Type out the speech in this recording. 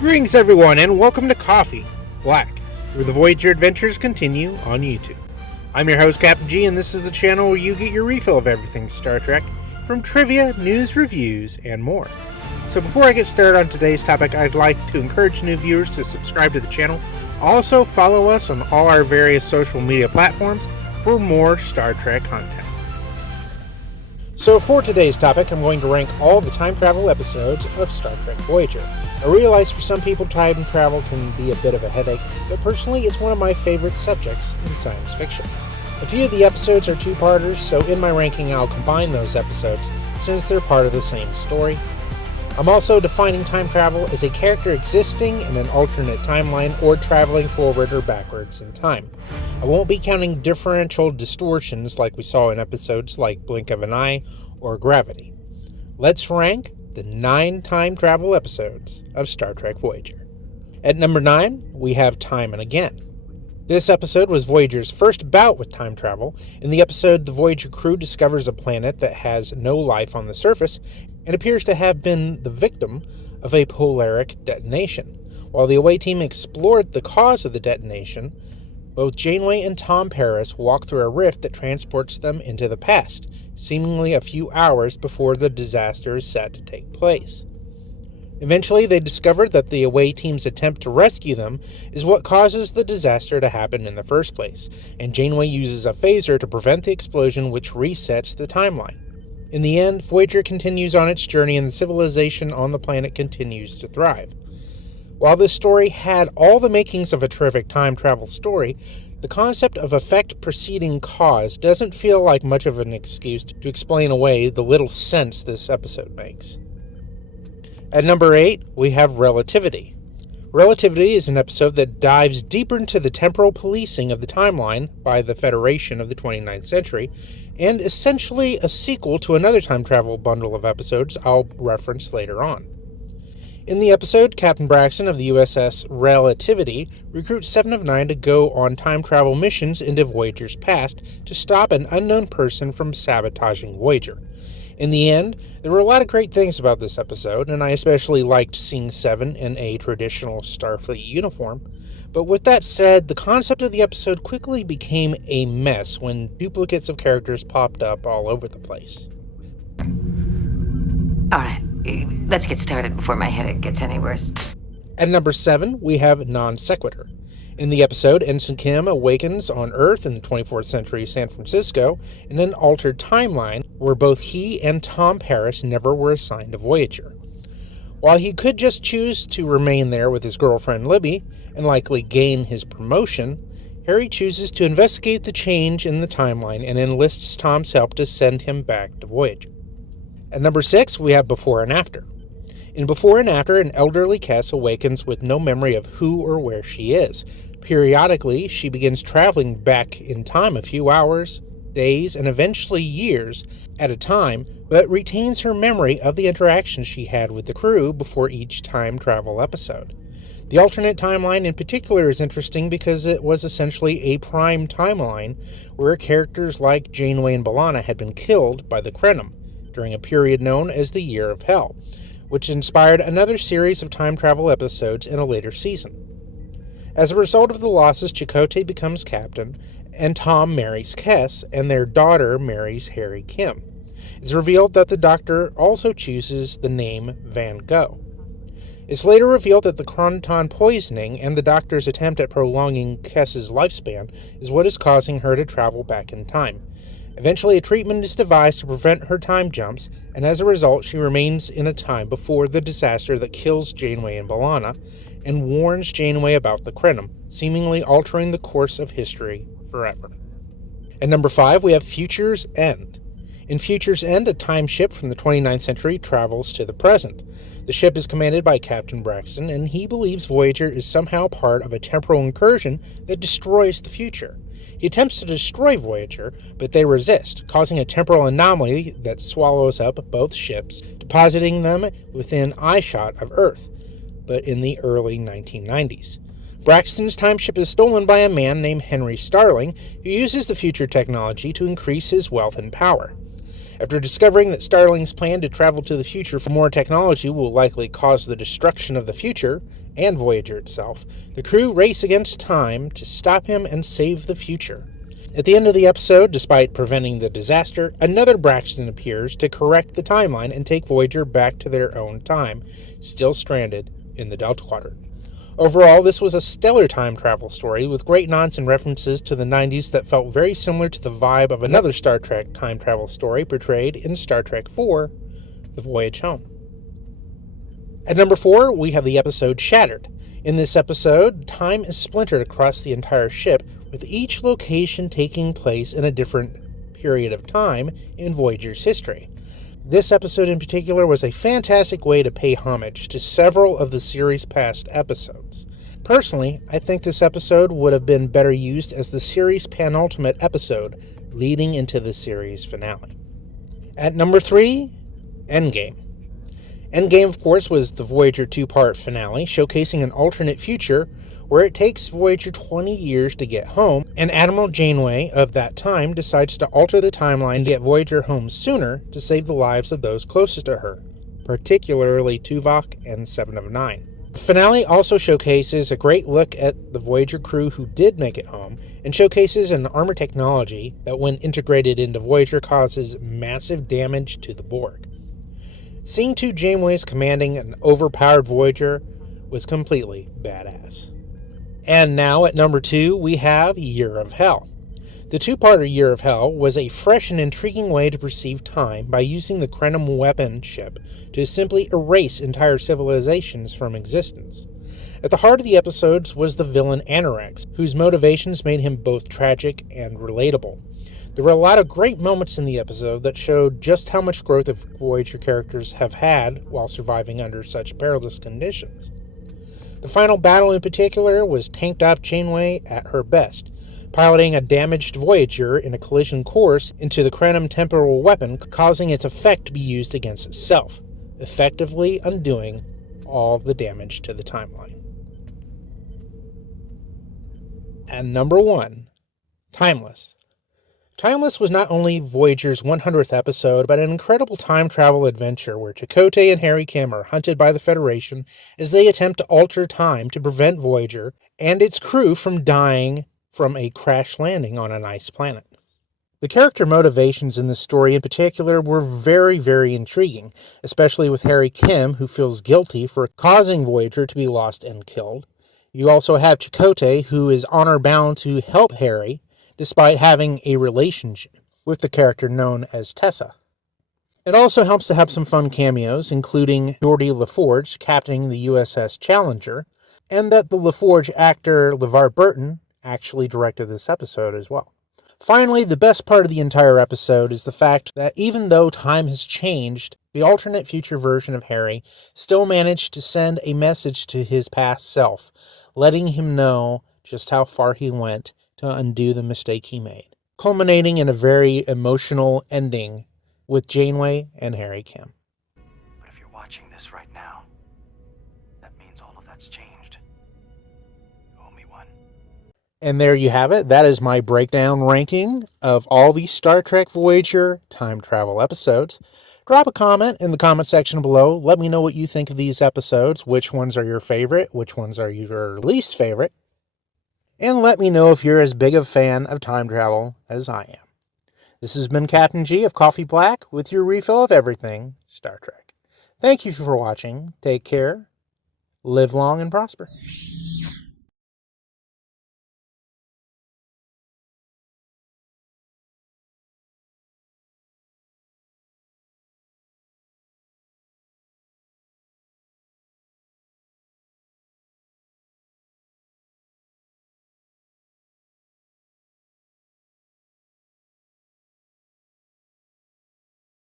Greetings everyone and welcome to Coffee Black, where the Voyager adventures continue on YouTube. I'm your host Captain G, and this is the channel where you get your refill of everything Star Trek, from trivia, news, reviews, and more. So before I get started on today's topic, I'd like to encourage new viewers to subscribe to the channel. Also follow us on all our various social media platforms for more Star Trek content. So for today's topic, I'm going to rank all the time travel episodes of Star Trek Voyager. I realize for some people time travel can be a bit of a headache, but personally it's one of my favorite subjects in science fiction. A few of the episodes are two-parters, so in my ranking I'll combine those episodes since they're part of the same story. I'm also defining time travel as a character existing in an alternate timeline or traveling forward or backwards in time. I won't be counting differential distortions like we saw in episodes like Blink of an Eye or Gravity. Let's rank the 9 time travel episodes of Star Trek Voyager. At number 9, we have Time and Again. This episode was Voyager's first bout with time travel. In the episode, the Voyager crew discovers a planet that has no life on the surface and appears to have been the victim of a polaric detonation. While the away team explored the cause of the detonation, both Janeway and Tom Paris walk through a rift that transports them into the past, seemingly a few hours before the disaster is set to take place. Eventually, they discover that the away team's attempt to rescue them is what causes the disaster to happen in the first place, and Janeway uses a phaser to prevent the explosion, which resets the timeline. In the end, Voyager continues on its journey and the civilization on the planet continues to thrive. While this story had all the makings of a terrific time travel story, the concept of effect preceding cause doesn't feel like much of an excuse to explain away the little sense this episode makes. At number 8, we have Relativity. Relativity is an episode that dives deeper into the temporal policing of the timeline by the Federation of the 29th century, and essentially a sequel to another time travel bundle of episodes I'll reference later on. In the episode, Captain Braxton of the USS Relativity recruits 7 of 9 to go on time travel missions into Voyager's past to stop an unknown person from sabotaging Voyager. In the end, there were a lot of great things about this episode, and I especially liked seeing 7 in a traditional Starfleet uniform. But with that said, the concept of the episode quickly became a mess when duplicates of characters popped up all over the place. Alright, let's get started before my headache gets any worse. At number 7, we have Non Sequitur. In the episode, Ensign Kim awakens on Earth in the 24th century San Francisco in an altered timeline where both he and Tom Paris never were assigned to Voyager. While he could just choose to remain there with his girlfriend Libby and likely gain his promotion, Harry chooses to investigate the change in the timeline and enlists Tom's help to send him back to Voyager. At number 6, we have Before and After. In Before and After, an elderly Kes awakens with no memory of who or where she is. Periodically, she begins traveling back in time a few hours, days, and eventually years at a time, but retains her memory of the interactions she had with the crew before each time travel episode. The alternate timeline in particular is interesting because it was essentially a prime timeline where characters like Janeway and B'Elanna had been killed by the Krenim during a period known as the Year of Hell, which inspired another series of time travel episodes in a later season. As a result of the losses, Chakotay becomes captain, and Tom marries Kes, and their daughter marries Harry Kim. It's revealed that the Doctor also chooses the name Van Gogh. It's later revealed that the chronoton poisoning and the Doctor's attempt at prolonging Kes's lifespan is what is causing her to travel back in time. Eventually, a treatment is devised to prevent her time jumps, and as a result, she remains in a time before the disaster that kills Janeway and B'Elanna, and warns Janeway about the Krenim, seemingly altering the course of history forever. At number 5, we have Future's End. In Future's End, a time ship from the 29th century travels to the present. The ship is commanded by Captain Braxton, and he believes Voyager is somehow part of a temporal incursion that destroys the future. He attempts to destroy Voyager, but they resist, causing a temporal anomaly that swallows up both ships, depositing them within eyeshot of Earth, but in the early 1990s. Braxton's time ship is stolen by a man named Henry Starling, who uses the future technology to increase his wealth and power. After discovering that Starling's plan to travel to the future for more technology will likely cause the destruction of the future and Voyager itself, the crew race against time to stop him and save the future. At the end of the episode, despite preventing the disaster, another Braxton appears to correct the timeline and take Voyager back to their own time, still stranded in the Delta Quadrant. Overall, this was a stellar time travel story with great nods and references to the 90s that felt very similar to the vibe of another Star Trek time travel story portrayed in Star Trek IV, The Voyage Home. At number 4, we have the episode Shattered. In this episode, time is splintered across the entire ship, with each location taking place in a different period of time in Voyager's history. This episode in particular was a fantastic way to pay homage to several of the series' past episodes. Personally, I think this episode would have been better used as the series' penultimate episode, leading into the series finale. At number 3, Endgame. Endgame, of course, was the Voyager 2-part finale, showcasing an alternate future where it takes Voyager 20 years to get home, and Admiral Janeway of that time decides to alter the timeline to get Voyager home sooner to save the lives of those closest to her, particularly Tuvok and 7 of 9. The finale also showcases a great look at the Voyager crew who did make it home, and showcases an armor technology that when integrated into Voyager causes massive damage to the Borg. Seeing two Janeways commanding an overpowered Voyager was completely badass. And now at number 2, we have Year of Hell. The two-parter Year of Hell was a fresh and intriguing way to perceive time by using the Krenim weapon ship to simply erase entire civilizations from existence. At the heart of the episodes was the villain Anorax, whose motivations made him both tragic and relatable. There were a lot of great moments in the episode that showed just how much growth of Voyager characters have had while surviving under such perilous conditions. The final battle in particular was tanked-up Janeway at her best, piloting a damaged Voyager in a collision course into the Krenim temporal weapon, causing its effect to be used against itself, effectively undoing all the damage to the timeline. And number 1, Timeless. Timeless was not only Voyager's 100th episode, but an incredible time travel adventure where Chakotay and Harry Kim are hunted by the Federation as they attempt to alter time to prevent Voyager and its crew from dying from a crash landing on an ice planet. The character motivations in this story in particular were very, very intriguing, especially with Harry Kim, who feels guilty for causing Voyager to be lost and killed. You also have Chakotay, who is honor-bound to help Harry, despite having a relationship with the character known as Tessa. It also helps to have some fun cameos, including Geordi LaForge captaining the USS Challenger, and that the LaForge actor LeVar Burton actually directed this episode as well. Finally, the best part of the entire episode is the fact that even though time has changed, the alternate future version of Harry still managed to send a message to his past self, letting him know just how far he went to undo the mistake he made, culminating in a very emotional ending with Janeway and Harry Kim. But if you're watching this right now, that means all of that's changed. You owe me one. And there you have it. That is my breakdown ranking of all the Star Trek Voyager time travel episodes. Drop a comment in the comment section below. Let me know what you think of these episodes. Which ones are your favorite? Which ones are your least favorite? And let me know if you're as big a fan of time travel as I am. This has been Captain G of Coffee Black with your refill of everything Star Trek. Thank you for watching. Take care. Live long and prosper.